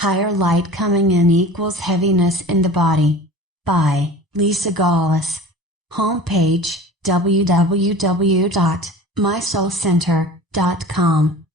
Higher light coming in equals heaviness in the body. By Lisa Gawlas. Homepage www.mysoulcenter.com.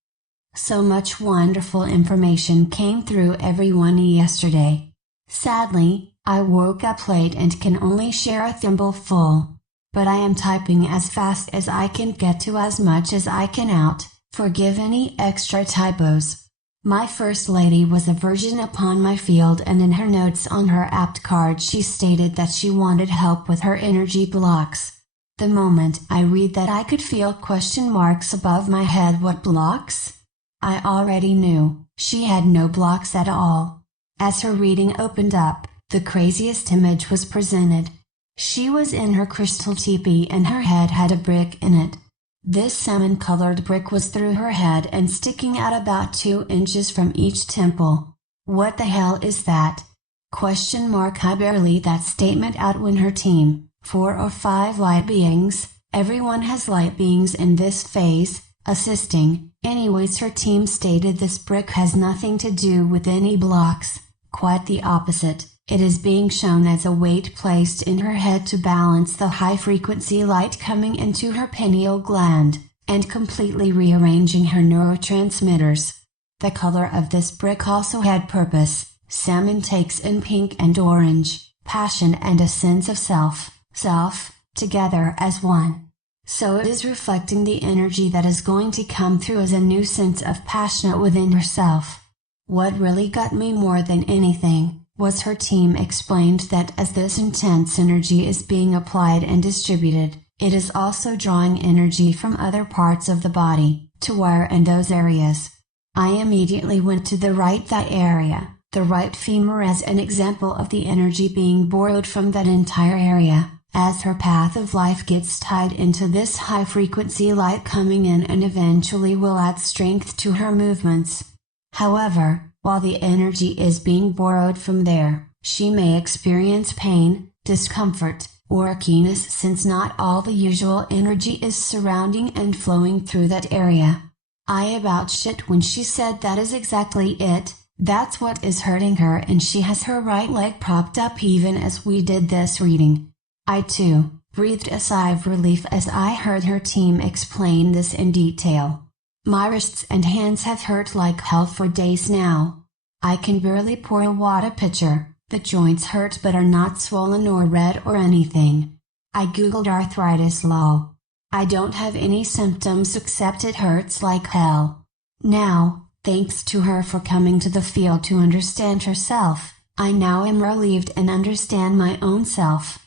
So much wonderful information came through everyone yesterday. Sadly, I woke up late and can only share a thimbleful. But I am typing as fast as I can get to as much as I can out. Forgive any extra typos. My First Lady was a virgin upon my field, and in her notes on her apt card she stated that she wanted help with her energy blocks. The moment I read that, I could feel question marks above my head. What blocks? I already knew she had no blocks at all. As her reading opened up, the craziest image was presented. She was in her crystal teepee and her head had a brick in it. This salmon-colored brick was through her head and sticking out about 2 inches from each temple. What the hell is that? Question mark. I barely that statement out when her team, 4 or 5 light beings, everyone has light beings in this phase, assisting. Anyways, her team stated this brick has nothing to do with any blocks. Quite the opposite. It is being shown as a weight placed in her head to balance the high-frequency light coming into her pineal gland, and completely rearranging her neurotransmitters. The color of this brick also had purpose. Salmon takes in pink and orange, passion and a sense of self, together as one. So it is reflecting the energy that is going to come through as a new sense of passion within herself. What really got me more than anything was her team explained that as this intense energy is being applied and distributed, it is also drawing energy from other parts of the body, to wire in those areas. I immediately went to the that area, the right femur, as an example of the energy being borrowed from that entire area, as her path of life gets tied into this high-frequency light coming in and eventually will add strength to her movements. However, while the energy is being borrowed from there, she may experience pain, discomfort, or keenness, since not all the usual energy is surrounding and flowing through that area. I about shit when she said that is exactly it. That's what is hurting her, and she has her right leg propped up even as we did this reading. I too breathed a sigh of relief as I heard her team explain this in detail. My wrists and hands have hurt like hell for days now. I can barely pour a water pitcher. The joints hurt but are not swollen or red or anything. I googled arthritis lol. I don't have any symptoms except it hurts like hell. Now, thanks to her for coming to the field to understand herself, I now am relieved and understand my own self.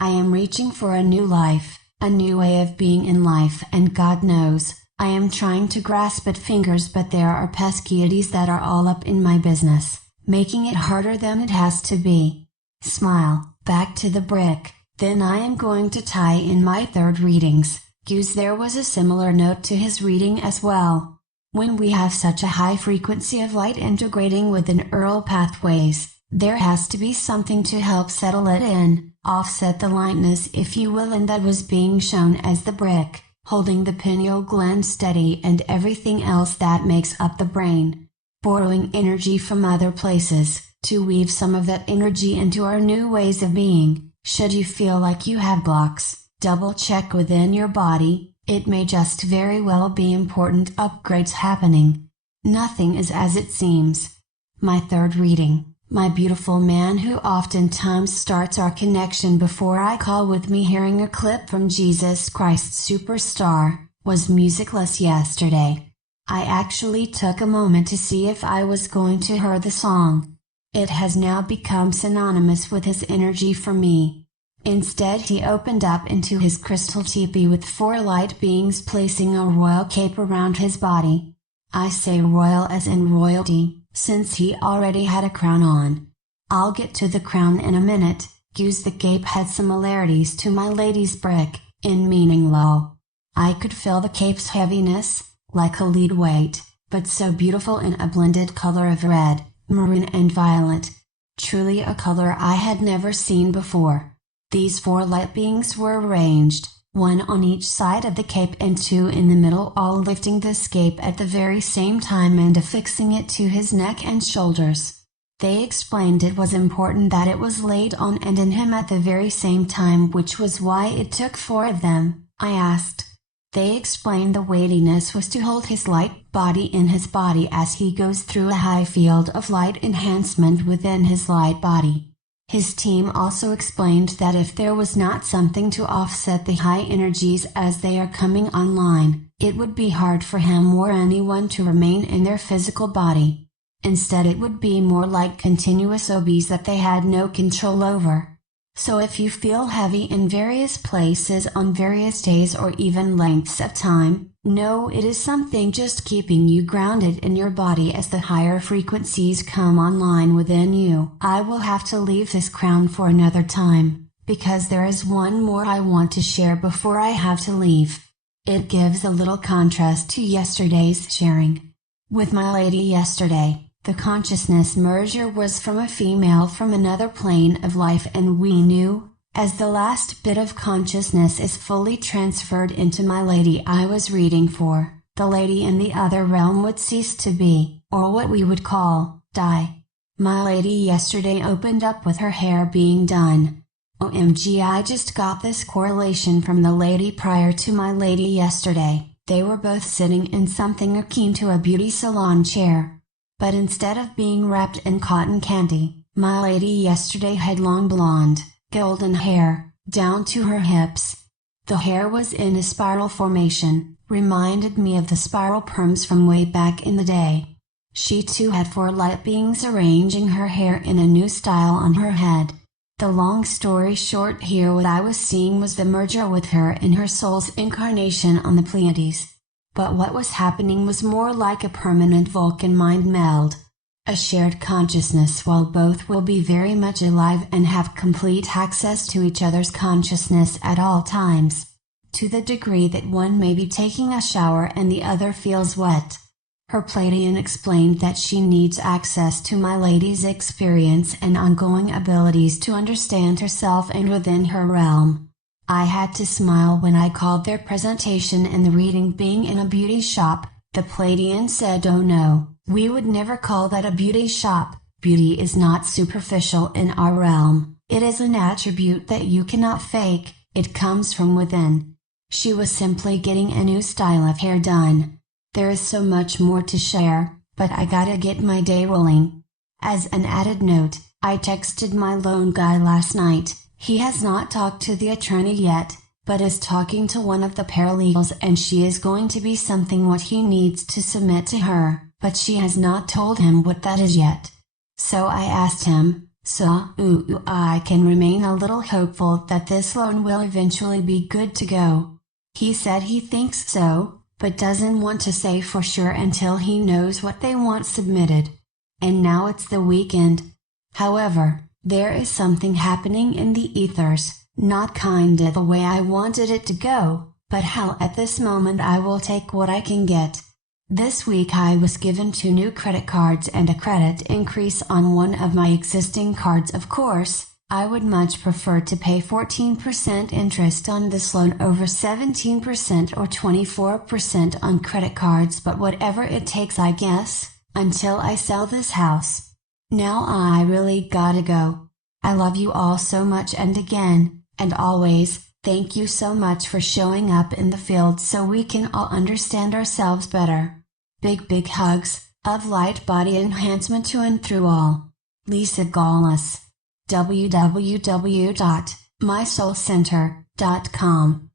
I am reaching for a new life, a new way of being in life, and God knows, I am trying to grasp at fingers, but there are pesky idiots that are all up in my business, making it harder than it has to be. Smile, back to the brick. Then I am going to tie in my third readings. There was a similar note to his reading as well. When we have such a high frequency of light integrating within neural pathways, there has to be something to help settle it in, offset the lightness if you will, and that was being shown as the brick, holding the pineal gland steady and everything else that makes up the brain. Borrowing energy from other places, to weave some of that energy into our new ways of being. Should you feel like you have blocks, double check within your body. It may just very well be important upgrades happening. Nothing is as it seems. My third reading. My beautiful man who oftentimes starts our connection before I call with me hearing a clip from Jesus Christ Superstar, was musicless yesterday. I actually took a moment to see if I was going to hear the song. It has now become synonymous with his energy for me. Instead he opened up into his crystal teepee with 4 light beings placing a royal cape around his body. I say royal as in royalty, since he already had a crown on. I'll get to the crown in a minute. The cape had similarities to my lady's brick, in meaning low. I could feel the cape's heaviness, like a lead weight, but so beautiful in a blended color of red, maroon and violet. Truly a color I had never seen before. These 4 light beings were arranged, 1 on each side of the cape and 2 in the middle, all lifting this cape at the very same time and affixing it to his neck and shoulders. They explained it was important that it was laid on and in him at the very same time, which was why it took 4 of them, I asked. They explained the weightiness was to hold his light body in his body as he goes through a high field of light enhancement within his light body. His team also explained that if there was not something to offset the high energies as they are coming online, it would be hard for him or anyone to remain in their physical body. Instead, it would be more like continuous OBs that they had no control over. So if you feel heavy in various places on various days or even lengths of time, know it is something just keeping you grounded in your body as the higher frequencies come online within you. I will have to leave this crown for another time, because there is one more I want to share before I have to leave. It gives a little contrast to yesterday's sharing. With my lady yesterday, the consciousness merger was from a female from another plane of life, and we knew, as the last bit of consciousness is fully transferred into my lady I was reading for, the lady in the other realm would cease to be, or what we would call, die. My lady yesterday opened up with her hair being done. OMG, I just got this correlation from the lady prior to my lady yesterday. They were both sitting in something akin to a beauty salon chair. But instead of being wrapped in cotton candy, my lady yesterday had long blonde, golden hair, down to her hips. The hair was in a spiral formation, reminded me of the spiral perms from way back in the day. She too had 4 light beings arranging her hair in a new style on her head. The long story short here, what I was seeing was the merger with her in her soul's incarnation on the Pleiades. But what was happening was more like a permanent Vulcan mind meld. A shared consciousness, while both will be very much alive and have complete access to each other's consciousness at all times. To the degree that one may be taking a shower and the other feels wet. Her Pleiadian explained that she needs access to my lady's experience and ongoing abilities to understand herself and within her realm. I had to smile when I called their presentation and the reading being in a beauty shop. The Pleiadian said, "Oh no, we would never call that a beauty shop. Beauty is not superficial in our realm. It is an attribute that you cannot fake, it comes from within." She was simply getting a new style of hair done. There is so much more to share, but I gotta get my day rolling. As an added note, I texted my loan guy last night. He has not talked to the attorney yet, but is talking to one of the paralegals, and she is going to be something what he needs to submit to her, but she has not told him what that is yet. So I asked him, so I can remain a little hopeful that this loan will eventually be good to go. He said he thinks so, but doesn't want to say for sure until he knows what they want submitted. And now it's the weekend. However, there is something happening in the ethers, not kinda the way I wanted it to go, but hell, at this moment I will take what I can get. This week I was given 2 new credit cards and a credit increase on one of my existing cards. Of course, I would much prefer to pay 14% interest on this loan over 17% or 24% on credit cards, but whatever it takes, I guess, until I sell this house. Now I really gotta go. I love you all so much, and again, and always, thank you so much for showing up in the field so we can all understand ourselves better. Big hugs, of light body enhancement to and through all. Lisa Gawlas. www.mysoulcenter.com